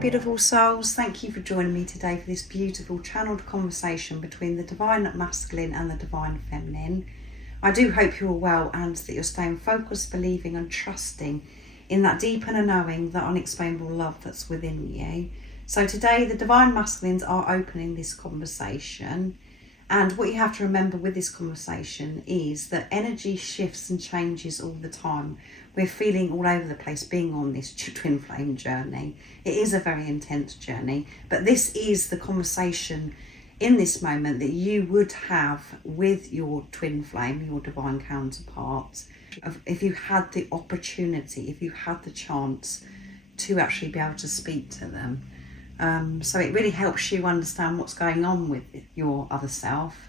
beautiful souls, thank you for joining me today for this beautiful channeled conversation between the divine masculine and the divine feminine. I do hope you're well and that you're staying focused, believing and trusting in that deep inner knowing, that unexplainable love that's within you. So today the divine masculines are opening this conversation, and what you have to remember with this conversation is that energy shifts and changes all the time. We're feeling all over the place being on this twin flame journey. It is a very intense journey, but this is the conversation in this moment that you would have with your twin flame, your divine counterpart, if you had the opportunity, if you had the chance to actually be able to speak to them. So it really helps you understand what's going on with your other self,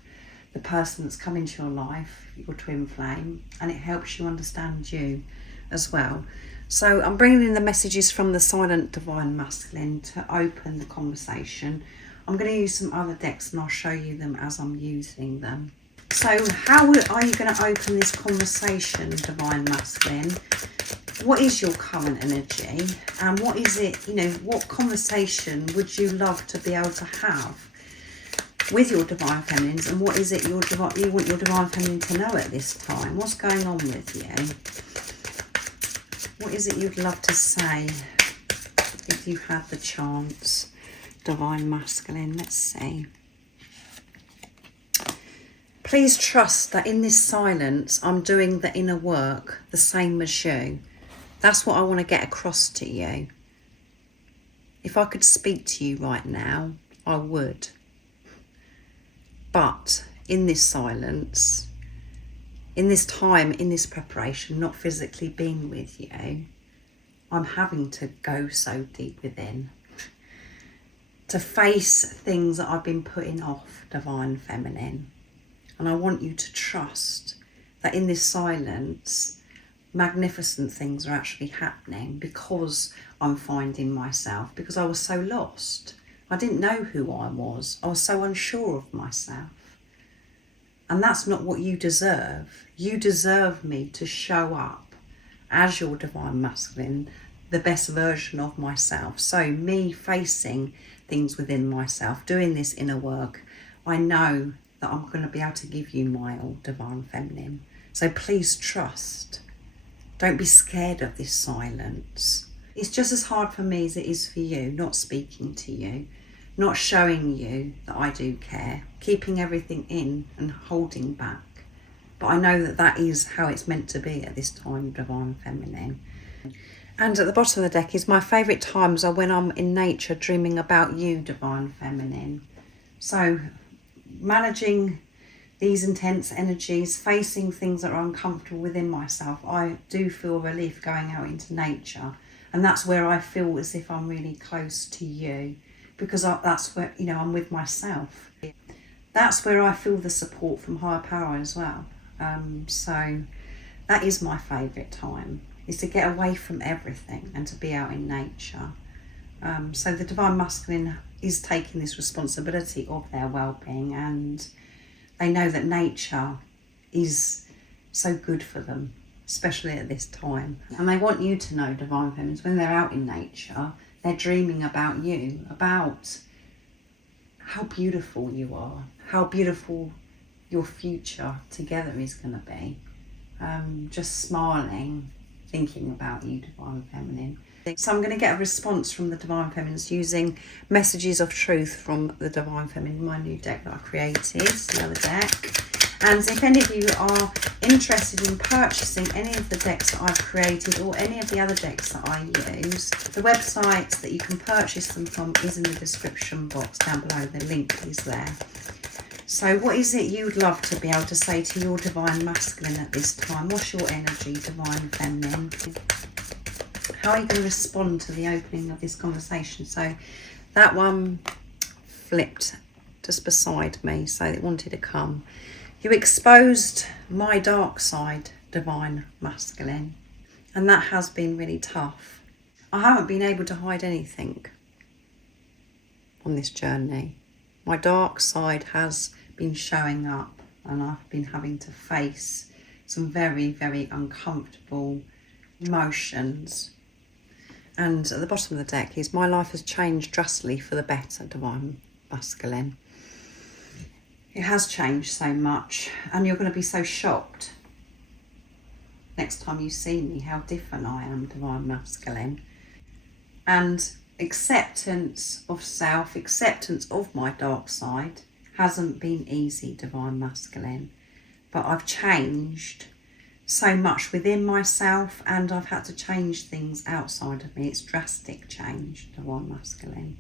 the person that's come into your life, your twin flame, and it helps you understand you as well. So I'm bringing in the messages from the silent divine masculine to open the conversation. I'm going to use some other decks and I'll show you them as I'm using them. So how are you going to open this conversation, divine masculine? What is your current energy, and what is it, what conversation would you love to be able to have with your divine feminines, and what is it you want your divine feminine to know at this time? What's going on with you? What is it you'd love to say if you had the chance, divine masculine? Let's see. Please trust that in this silence, I'm doing the inner work the same as you. That's what I want to get across to you. If I could speak to you right now, I would. But in this silence, in this time, in this preparation, not physically being with you, I'm having to go so deep within to face things that I've been putting off, divine feminine. And I want you to trust that in this silence, magnificent things are actually happening, because I'm finding myself, because I was so lost. I didn't know who I was. I was so unsure of myself. And that's not what you deserve. You deserve me to show up as your divine masculine, the best version of myself. So me facing things within myself, doing this inner work, I know that I'm going to be able to give you my all, divine feminine. So please trust. Don't be scared of this silence. It's just as hard for me as it is for you, not speaking to you, not showing you that I do care, keeping everything in and holding back. But I know that that is how it's meant to be at this time, divine feminine. And at the bottom of the deck is my favourite times are when I'm in nature dreaming about you, divine feminine. So managing these intense energies, facing things that are uncomfortable within myself, I do feel relief going out into nature. And that's where I feel as if I'm really close to you, because that's where, I'm with myself. That's where I feel the support from higher power as well. So that is my favourite time, is to get away from everything and to be out in nature. So the divine masculine is taking this responsibility of their well-being, and they know that nature is so good for them, especially at this time. And they want you to know, divine feminines, when they're out in nature, they're dreaming about you, about how beautiful you are, how beautiful your future together is going to be. Just smiling, thinking about you, divine feminine. So I'm going to get a response from the divine feminines using messages of truth from the divine feminine, my new deck that I created, the other deck. And if any of you are interested in purchasing any of the decks that I've created, or any of the other decks that I use, the website that you can purchase them from is in the description box down below. The link is there. So what is it you'd love to be able to say to your divine masculine at this time? What's your energy, divine feminine? How are you going to respond to the opening of this conversation? So that one flipped just beside me, so it wanted to come. You exposed my dark side, divine masculine, and that has been really tough. I haven't been able to hide anything on this journey. My dark side has been showing up, and I've been having to face some very, very uncomfortable emotions. And at the bottom of the deck is, my life has changed drastically for the better, Divine Masculine. It has changed so much, and you're going to be so shocked next time you see me how different I am, Divine Masculine. And acceptance of self, acceptance of my dark side hasn't been easy, Divine Masculine. But I've changed so much within myself, and I've had to change things outside of me. It's drastic change, Divine Masculine.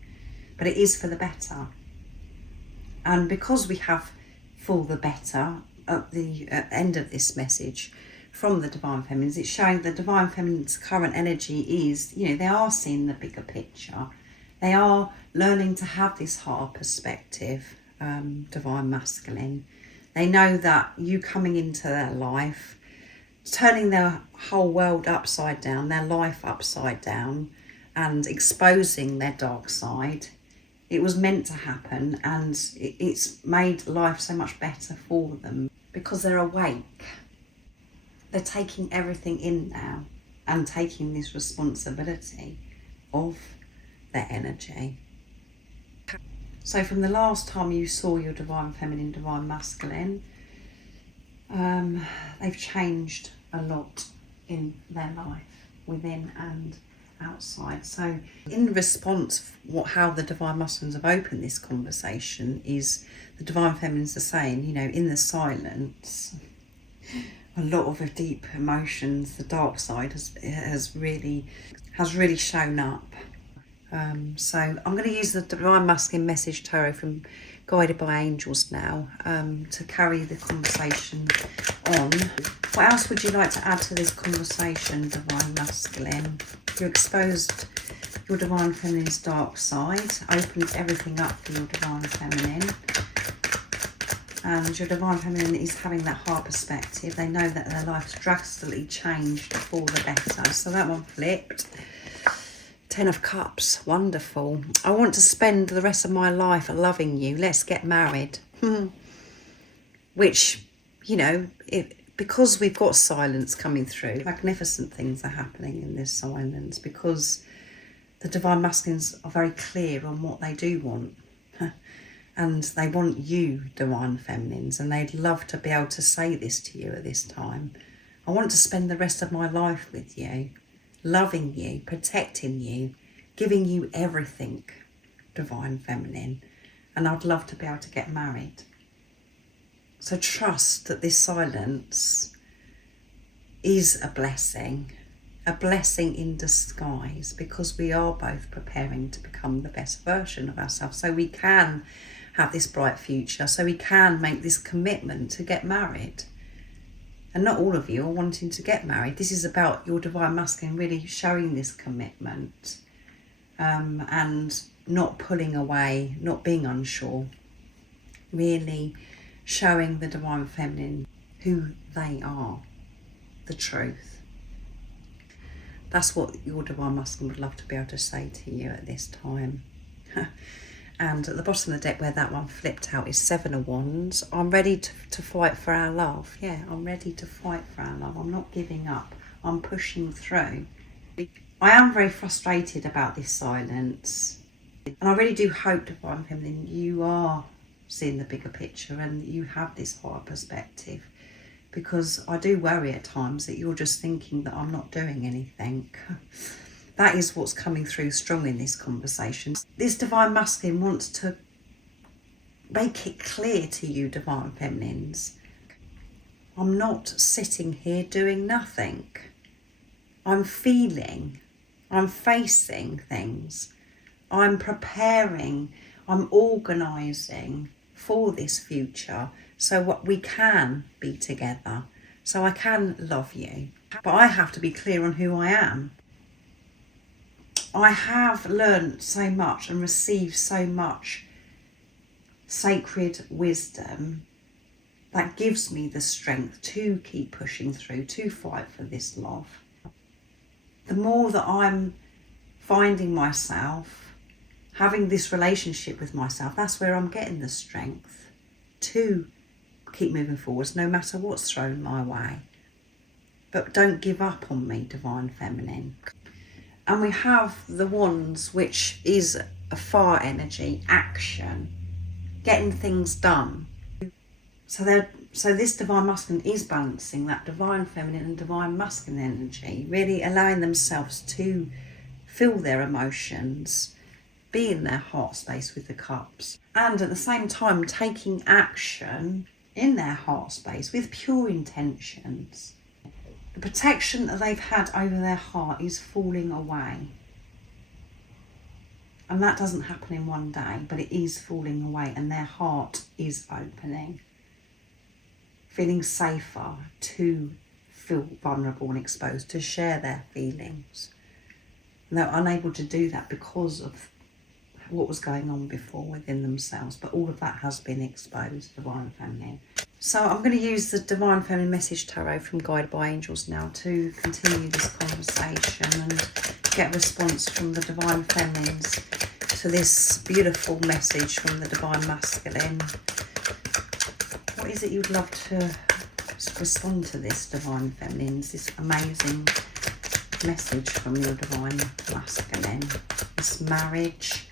But it is for the better. And because we have for the better at the end of this message from the Divine Feminines, it's showing the Divine Feminine's current energy is, you know, they are seeing the bigger picture. They are learning to have this higher perspective, Divine Masculine. They know that you coming into their life, turning their whole world upside down, their life upside down, and exposing their dark side, it was meant to happen, and it's made life so much better for them because they're awake. They're taking everything in now and taking this responsibility of their energy. So from the last time you saw your Divine Feminine, Divine Masculine, they've changed a lot in their life, within and outside. So in response, how the Divine Masculines have opened this conversation is the Divine Feminines are saying, you know, in the silence, a lot of the deep emotions, the dark side has really shown up. So I'm going to use the Divine Masculine Message Tarot from Guided by Angels now to carry the conversation on. What else would you like to add to this conversation, Divine Masculine? You exposed your Divine Feminine's dark side, opened everything up for your Divine Feminine. And your Divine Feminine is having that hard perspective. They know that their life's drastically changed for the better. So that one flipped. 10 of Cups, wonderful. I want to spend the rest of my life loving you. Let's get married. Which, you know, because we've got silence coming through, magnificent things are happening in this silence because the Divine Masculines are very clear on what they do want. And they want you, Divine Feminines, and they'd love to be able to say this to you at this time. I want to spend the rest of my life with you, loving you, protecting you, giving you everything, Divine Feminine, and I'd love to be able to get married. So trust that this silence is a blessing in disguise, because we are both preparing to become the best version of ourselves, so we can have this bright future, so we can make this commitment to get married. And not all of you are wanting to get married. This is about your Divine Masculine really showing this commitment and not pulling away, not being unsure, really showing the Divine Feminine who they are, the truth. That's what your Divine Masculine would love to be able to say to you at this time. And at the bottom of the deck where that one flipped out is 7 of Wands. I'm ready to fight for our love. Yeah, I'm ready to fight for our love. I'm not giving up. I'm pushing through. I am very frustrated about this silence. And I really do hope, Divine Feminine, you are seeing the bigger picture and you have this higher perspective. Because I do worry at times that you're just thinking that I'm not doing anything. That is what's coming through strong in this conversation. This Divine Masculine wants to make it clear to you, Divine Feminines, I'm not sitting here doing nothing. I'm feeling, I'm facing things, I'm preparing, I'm organising for this future so what we can be together, so I can love you. But I have to be clear on who I am. I have learned so much and received so much sacred wisdom that gives me the strength to keep pushing through, to fight for this love. The more that I'm finding myself, having this relationship with myself, that's where I'm getting the strength to keep moving forwards no matter what's thrown my way. But don't give up on me, Divine Feminine. And we have the wands, which is a fire energy, action, getting things done. So this divine masculine is balancing that divine feminine and divine masculine energy, really allowing themselves to feel their emotions, be in their heart space with the cups, and at the same time taking action in their heart space with pure intentions. The protection that they've had over their heart is falling away. And that doesn't happen in one day, but it is falling away, and their heart is opening, feeling safer to feel vulnerable and exposed, to share their feelings. And they're unable to do that because of what was going on before within themselves, but all of that has been exposed, divine feminine. So I'm going to use the Divine Feminine Message Tarot from Guided by Angels now to continue this conversation and get a response from the Divine Feminines to this beautiful message from the Divine Masculine. What is it you'd love to respond to this, Divine Feminines, this amazing message from your Divine Masculine? This marriage,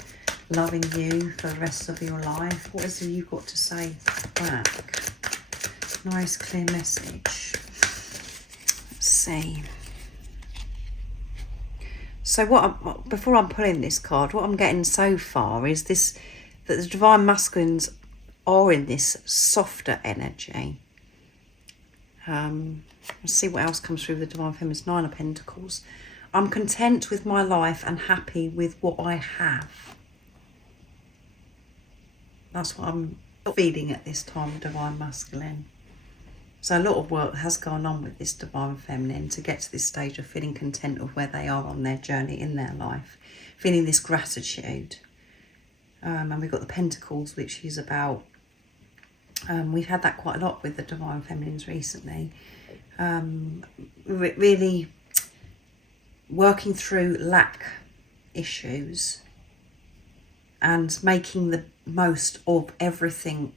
loving you for the rest of your life. What is it you've got to say back? Nice clear message. Let's see. So before I'm pulling this card, what I'm getting so far is this, that the Divine Masculines are in this softer energy. Let's see what else comes through the Divine Feminines. 9 of Pentacles. I'm content with my life and happy with what I have. That's what I'm feeling at this time, Divine Masculine. So a lot of work has gone on with this Divine Feminine to get to this stage of feeling content with where they are on their journey in their life. Feeling this gratitude. And we've got the Pentacles, which is about, we've had that quite a lot with the Divine Feminines recently. Really working through lack issues and making the most of everything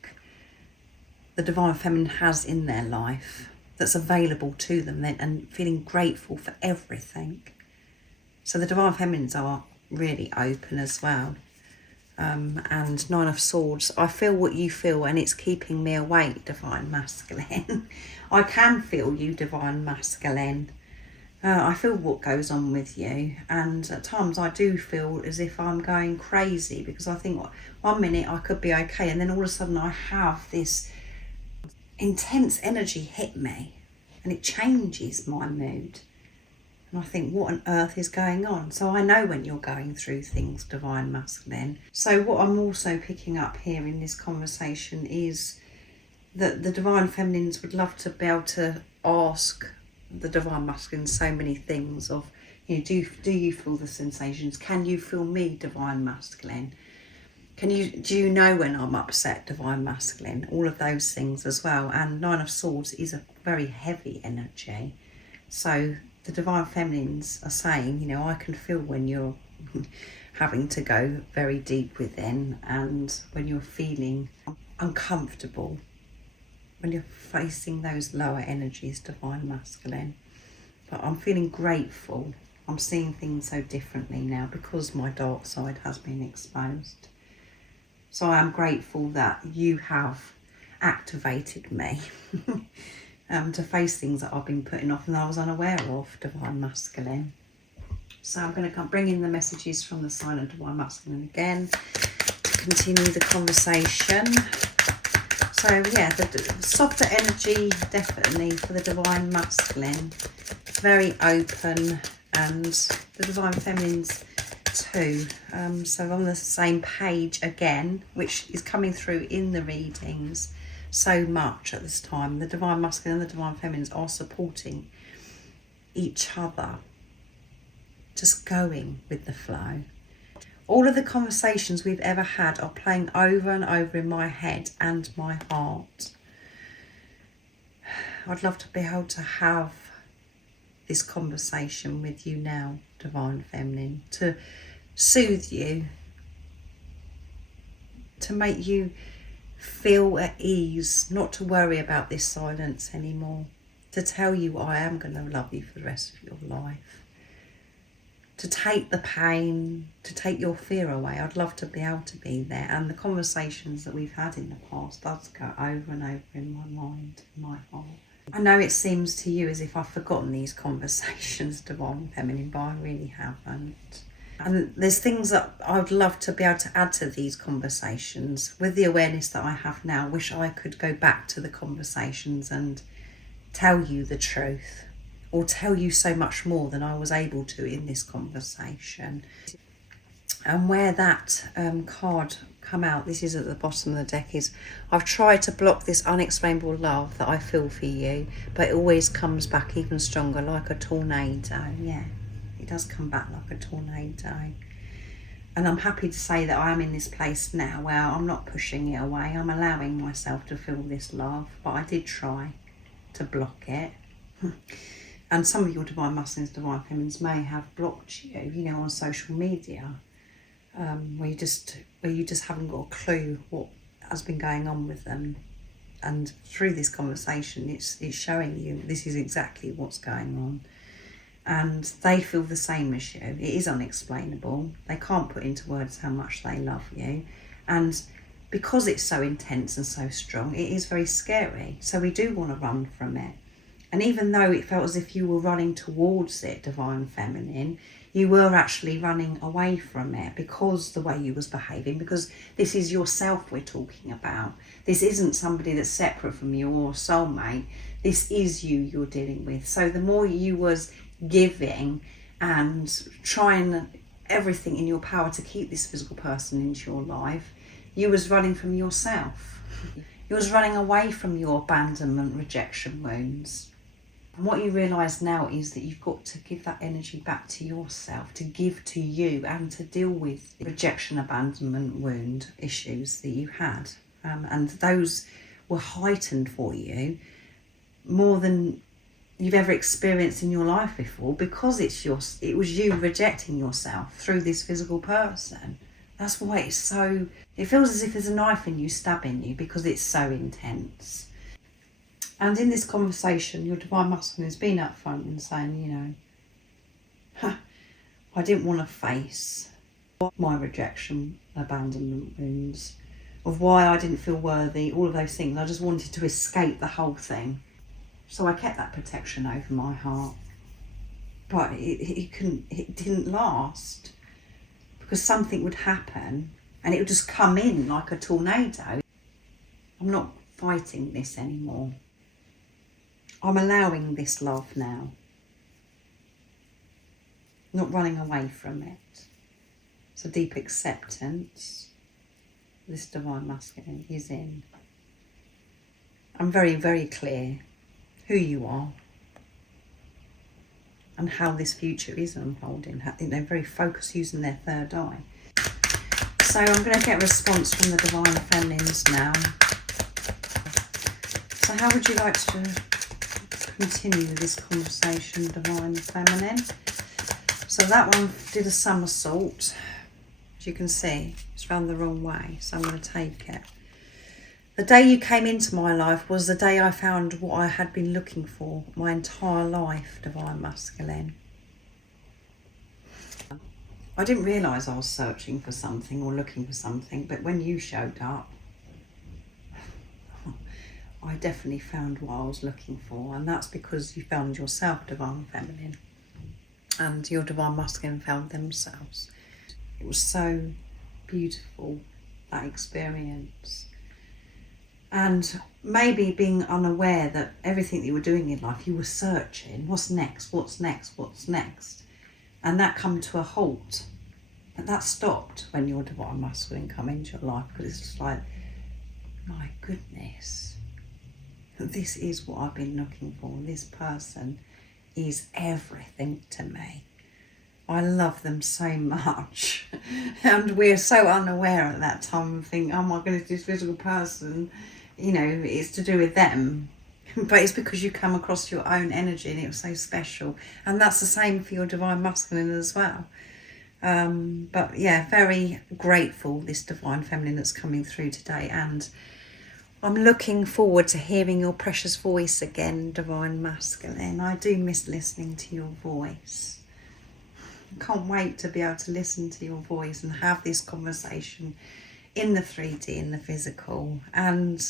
the Divine Feminine has in their life that's available to them, then, and feeling grateful for everything. So the Divine Feminines are really open as well. And 9 of Swords. I feel what you feel and it's keeping me awake, Divine Masculine. I can feel you, Divine Masculine. I feel what goes on with you, and at times I do feel as if I'm going crazy, because I think 1 minute I could be okay, and then all of a sudden I have this intense energy hit me and it changes my mood, and I think, what on earth is going on? So I know when you're going through things, Divine Masculine. So what I'm also picking up here in this conversation is that the Divine Feminines would love to be able to ask the Divine Masculine so many things of, you know, do you feel the sensations? Can you feel me, Divine Masculine? Do you know when I'm upset, Divine Masculine? All of those things as well. And 9 of Swords is a very heavy energy. So the Divine Feminines are saying, you know, I can feel when you're having to go very deep within, and when you're feeling uncomfortable, when you're facing those lower energies, Divine Masculine. But I'm feeling grateful. I'm seeing things so differently now because my dark side has been exposed. So I am grateful that you have activated me to face things that I've been putting off and I was unaware of, Divine Masculine. So I'm going to bring in the messages from the sign of Divine Masculine again to continue the conversation. So yeah, the softer energy definitely for the Divine Masculine, very open, and the Divine Feminines too. So on the same page again, which is coming through in the readings so much at this time. The Divine Masculine and the Divine Feminines are supporting each other, just going with the flow. All of the conversations we've ever had are playing over and over in my head and my heart. I'd love to be able to have this conversation with you now, Divine Feminine, to soothe you, to make you feel at ease, not to worry about this silence anymore, to tell you I am going to love you for the rest of your life, to take the pain, to take your fear away. I'd love to be able to be there. And the conversations that we've had in the past does go over and over in my mind, in my heart. I know it seems to you as if I've forgotten these conversations, Divine Feminine, but I really haven't. And there's things that I'd love to be able to add to these conversations. With the awareness that I have now, wish I could go back to the conversations and tell you the truth, or tell you so much more than I was able to in this conversation. And where that card come out, this is at the bottom of the deck, is I've tried to block this unexplainable love that I feel for you, but it always comes back even stronger, like a tornado. Yeah, it does come back like a tornado. And I'm happy to say that I am in this place now where I'm not pushing it away. I'm allowing myself to feel this love, but I did try to block it. And some of your Divine Masculines, Divine Feminines may have blocked you, you know, on social media, where you just haven't got a clue what has been going on with them. And through this conversation, it's showing you this is exactly what's going on. And they feel the same as you. It is unexplainable. They can't put into words how much they love you. And because it's so intense and so strong, it is very scary. So we do want to run from it. And even though it felt as if you were running towards it, Divine Feminine, you were actually running away from it because the way you was behaving, because this is yourself we're talking about. This isn't somebody that's separate from you or soulmate. This is you're dealing with. So the more you was giving and trying everything in your power to keep this physical person into your life, you was running from yourself. You was running away from your abandonment, rejection wounds. And what you realise now is that you've got to give that energy back to yourself, to give to you and to deal with the rejection, abandonment wound issues that you had. And those were heightened for you more than you've ever experienced in your life before, because it was you rejecting yourself through this physical person. That's why it feels as if there's a knife in you stabbing you, because it's so intense. And in this conversation, your Divine Masculine has been up front and saying, I didn't want to face my rejection, abandonment wounds, of why I didn't feel worthy, all of those things. I just wanted to escape the whole thing. So I kept that protection over my heart. But it didn't last, because something would happen and it would just come in like a tornado. I'm not fighting this anymore. I'm allowing this love now. Not running away from it. It's a deep acceptance this Divine Masculine is in. I'm very, very clear who you are and how this future is unfolding. They're very focused, using their third eye. So I'm going to get a response from the Divine Feminines now. So how would you like to continue this conversation, Divine Feminine? So that one did a somersault. As you can see, it's run the wrong way, so I'm going to take it. The day you came into my life was the day I found what I had been looking for my entire life, Divine Masculine. I didn't realise I was searching for something or looking for something, but when you showed up, I definitely found what I was looking for, and that's because you found yourself, Divine Feminine, and your Divine Masculine found themselves. It was so beautiful, that experience. And maybe being unaware that everything that you were doing in life, you were searching, what's next, what's next, what's next? And that come to a halt. But that stopped when your Divine Masculine come into your life, because it's just like, my goodness, this is what I've been looking for. This person is everything to me. I love them so much. And we're so unaware at that time and think, oh my goodness, this physical person, it's to do with them. But it's because you come across your own energy and it was so special. And that's the same for your Divine Masculine as well. But yeah, very grateful, this Divine Feminine that's coming through today. And I'm looking forward to hearing your precious voice again, Divine Masculine. I do miss listening to your voice. I can't wait to be able to listen to your voice and have this conversation in the 3D, in the physical. And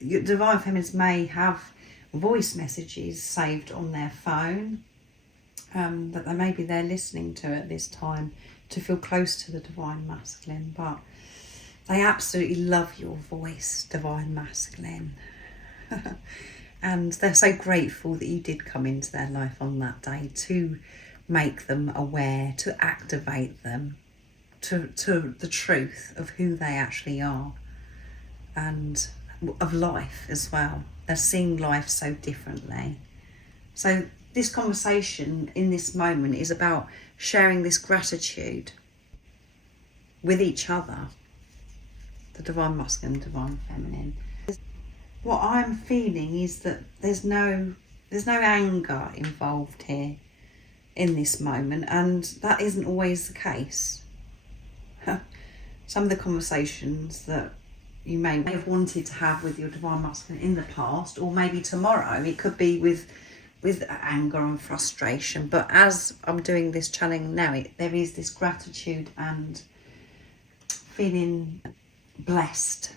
your Divine Feminines may have voice messages saved on their phone that maybe they're listening to at this time to feel close to the Divine Masculine. But they absolutely love your voice, Divine Masculine. And they're so grateful that you did come into their life on that day to make them aware, to activate them to the truth of who they actually are and of life as well. They're seeing life so differently. So this conversation in this moment is about sharing this gratitude with each other, the Divine Masculine and Divine Feminine. What I'm feeling is that there's no anger involved here in this moment, and that isn't always the case. Some of the conversations that you may have wanted to have with your Divine Masculine in the past, or maybe tomorrow, it could be with anger and frustration. But as I'm doing this channeling now, there is this gratitude and feeling blessed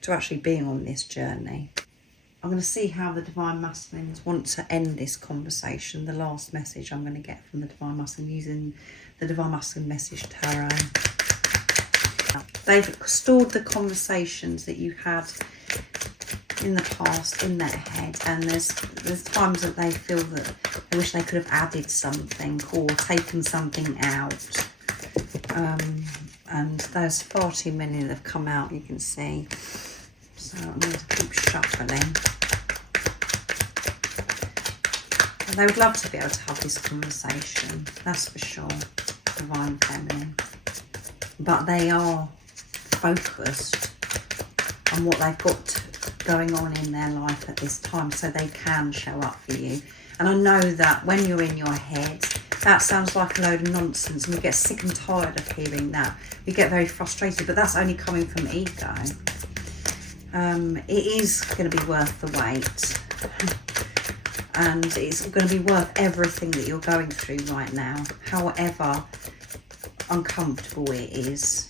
to actually being on this journey. I'm going to see how the Divine Masculines want to end this conversation. The last message I'm going to get from the Divine Masculine using the Divine Masculine Message Tarot. They've stored the conversations that you had in the past in their head, and there's times that they feel that they wish they could have added something or taken something out. And there's far too many that have come out, you can see. So I'm going to keep shuffling. And they would love to be able to have this conversation, that's for sure, Divine Feminine. But they are focused on what they've got going on in their life at this time, so they can show up for you. And I know that when you're in your head, that sounds like a load of nonsense, and we get sick and tired of hearing that. We get very frustrated, but that's only coming from ego. It is going to be worth the wait, and it's going to be worth everything that you're going through right now, however uncomfortable it is.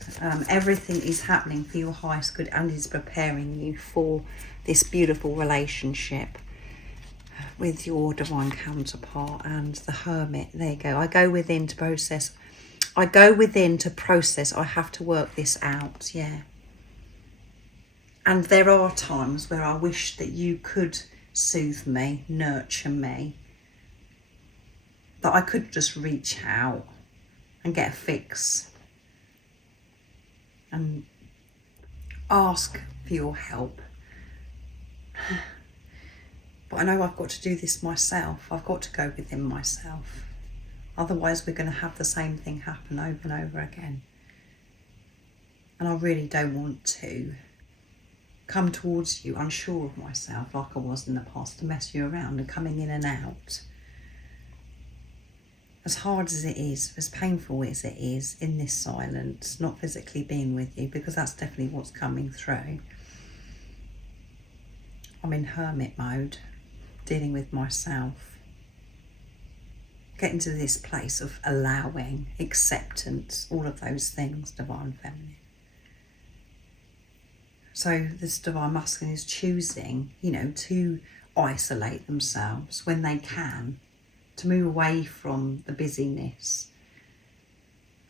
Everything is happening for your highest good and is preparing you for this beautiful relationship with your divine counterpart. And the Hermit, there you go. I go within to process. I have to work this out. Yeah. And there are times where I wish that you could soothe me, nurture me, that I could just reach out and get a fix and ask for your help. But I know I've got to do this myself. I've got to go within myself. Otherwise we're going to have the same thing happen over and over again. And I really don't want to come towards you unsure of myself like I was in the past, to mess you around and coming in and out. As hard as it is, as painful as it is in this silence, not physically being with you, because that's definitely what's coming through. I'm in hermit mode, dealing with myself. Getting to this place of allowing, acceptance, all of those things, Divine Feminine. So this Divine Masculine is choosing, to isolate themselves when they can, to move away from the busyness.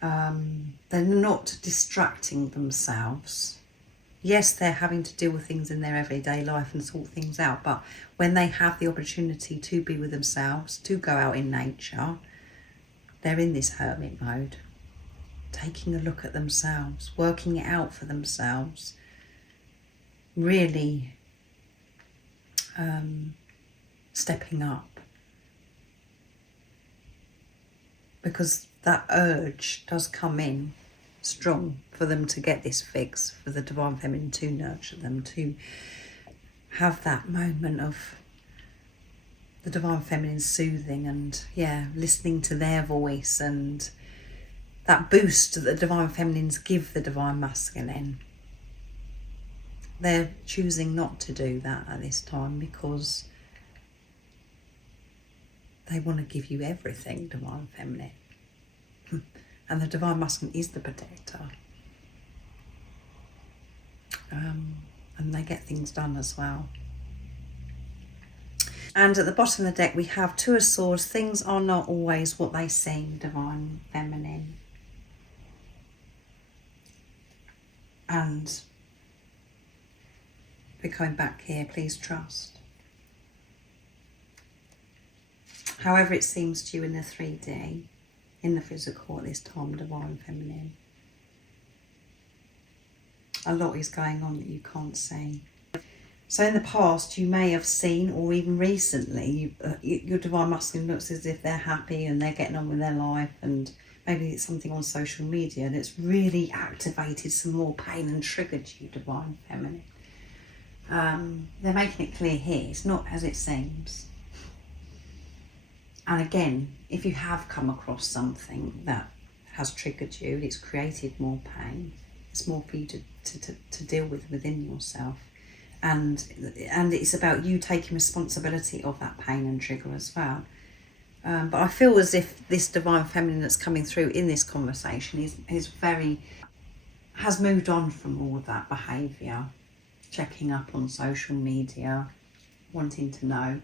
They're not distracting themselves. Yes, they're having to deal with things in their everyday life and sort things out, but when they have the opportunity to be with themselves, to go out in nature, they're in this hermit mode, taking a look at themselves, working it out for themselves, really stepping up. Because that urge does come in strong for them to get this fix, for the Divine Feminine to nurture them, to have that moment of the Divine Feminine soothing and, listening to their voice, and that boost that the Divine Feminines give the Divine Masculine. They're choosing not to do that at this time because they want to give you everything, Divine Feminine. And the divine masculine is the protector. And they get things done as well. And at the bottom of the deck we have Two of Swords. Things are not always what they seem, divine feminine. And we're coming back here, please trust. However it seems to you in the 3D, in the physical at this time, divine feminine. A lot is going on that you can't see. So in the past you may have seen, or even recently, your divine masculine looks as if they're happy and they're getting on with their life, and maybe it's something on social media that's really activated some more pain and triggered you, divine feminine. They're making it clear here, it's not as it seems. And again, if you have come across something that has triggered you, it's created more pain, it's more for you to deal with within yourself. And it's about you taking responsibility of that pain and trigger as well. But I feel as if this divine feminine that's coming through in this conversation has moved on from all of that behaviour, checking up on social media, wanting to know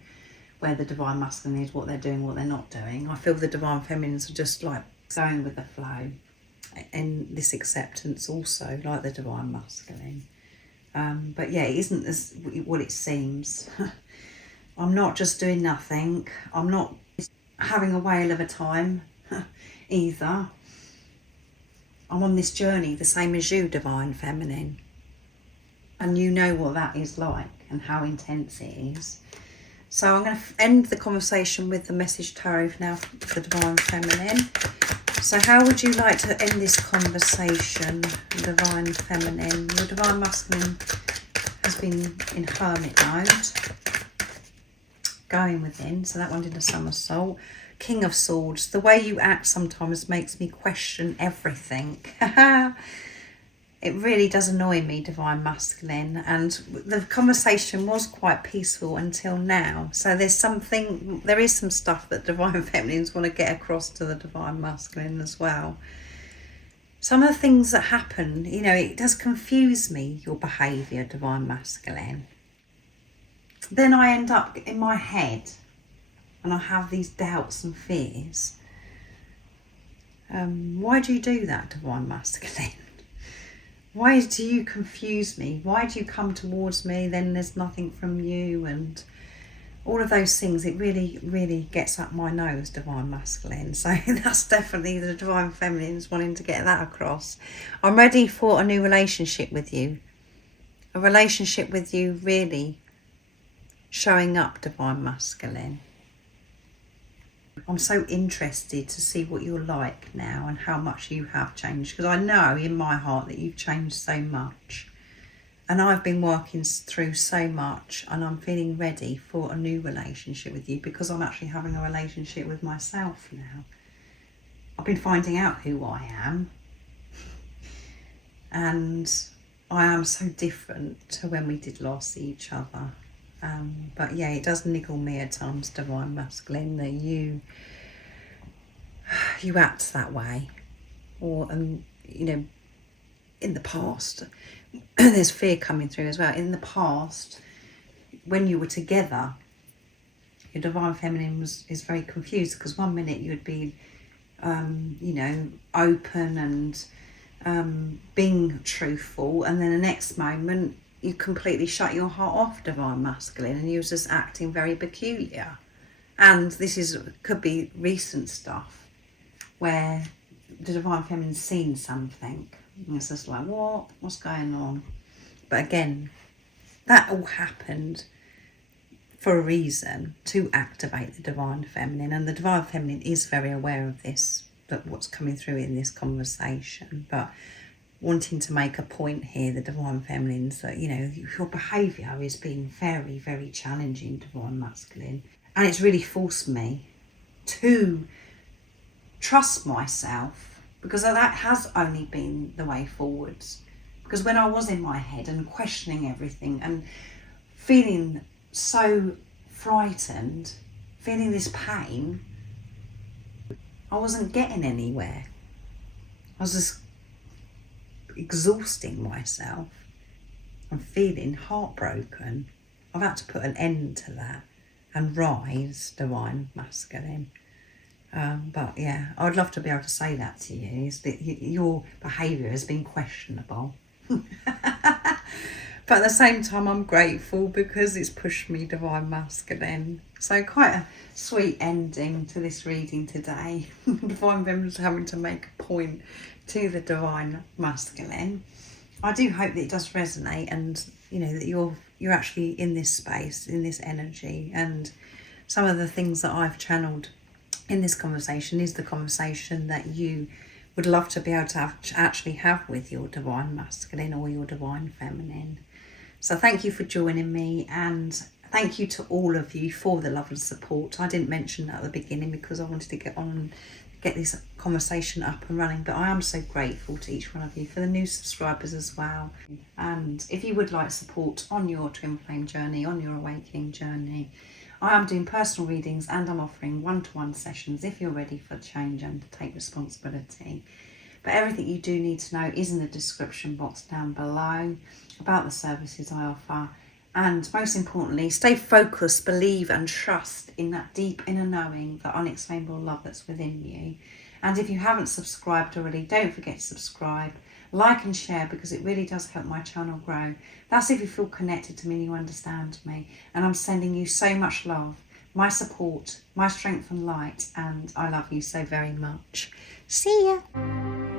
where the divine masculine is, what they're doing, what they're not doing. I feel the divine feminines are just like going with the flow, and this acceptance also, like the divine masculine. But yeah, it isn't as what it seems. I'm not just doing nothing. I'm not having a whale of a time either. I'm on this journey the same as you, divine feminine. And you know what that is like and how intense it is. So I'm going to end the conversation with the message tarot now for the divine feminine. So how would you like to end this conversation, divine feminine? Your divine masculine has been in hermit mode, going within. So that one did a somersault. King of Swords. The way you act sometimes makes me question everything. It really does annoy me, divine masculine, and the conversation was quite peaceful until now. So there is some stuff that divine feminines want to get across to the divine masculine as well. Some of the things that happen, you know, it does confuse me, your behaviour, divine masculine. Then I end up in my head and I have these doubts and fears. Why do you do that, divine masculine? Why do you confuse me? Why do you come towards me, then there's nothing from you, and all of those things? It really, really gets up my nose, divine masculine. So that's definitely the divine feminines wanting to get that across. I'm ready for a new relationship with you. A relationship with you really showing up, divine masculine. I'm so interested to see what you're like now and how much you have changed, because I know in my heart that you've changed so much, and I've been working through so much, and I'm feeling ready for a new relationship with you, because I'm actually having a relationship with myself now. I've been finding out who I am, and I am so different to when we did last see each other. But yeah, it does niggle me at times, divine masculine, that you act that way, or you know, in the past there's fear coming through as well. In the past, when you were together, your divine feminine is very confused, because one minute you'd be you know, open and being truthful, and then the next moment you completely shut your heart off, divine masculine, and you was just acting very peculiar. And this could be recent stuff where the divine feminine's seen something and it's just like, what's going on? But again, that all happened for a reason, to activate the divine feminine, and the divine feminine is very aware of this, that what's coming through in this conversation. But wanting to make a point here, the divine feminines, that, you know, your behaviour is being very, very challenging, divine masculine, and it's really forced me to trust myself, because that has only been the way forwards. Because when I was in my head and questioning everything and feeling so frightened, feeling this pain, I wasn't getting anywhere. I was just exhausting myself. I'm feeling heartbroken. I've had to put an end to that and rise, divine masculine. But yeah, I'd love to be able to say that to you, is that your behaviour has been questionable. But at the same time, I'm grateful because it's pushed me divine masculine. So quite a sweet ending to this reading today. Divine Feminine's having to make a point to the divine masculine. I do hope that it does resonate, and you know that you're actually in this space, in this energy, and some of the things that I've channeled in this conversation is the conversation that you would love to be able to actually have with your divine masculine or your divine feminine. So thank you for joining me, and thank you to all of you for the love and support. I didn't mention that at the beginning because I wanted to get on and get this conversation up and running, but I am so grateful to each one of you, for the new subscribers as well. And if you would like support on your twin flame journey, on your awakening journey, I am doing personal readings and I'm offering one-to-one sessions if you're ready for change and to take responsibility. But everything you do need to know is in the description box down below about the services I offer. And most importantly, stay focused, believe and trust in that deep inner knowing, the unexplainable love that's within you. And if you haven't subscribed already, don't forget to subscribe, like and share, because it really does help my channel grow. That's if you feel connected to me and you understand me. And I'm sending you so much love, my support, my strength and light, and I love you so very much. See ya.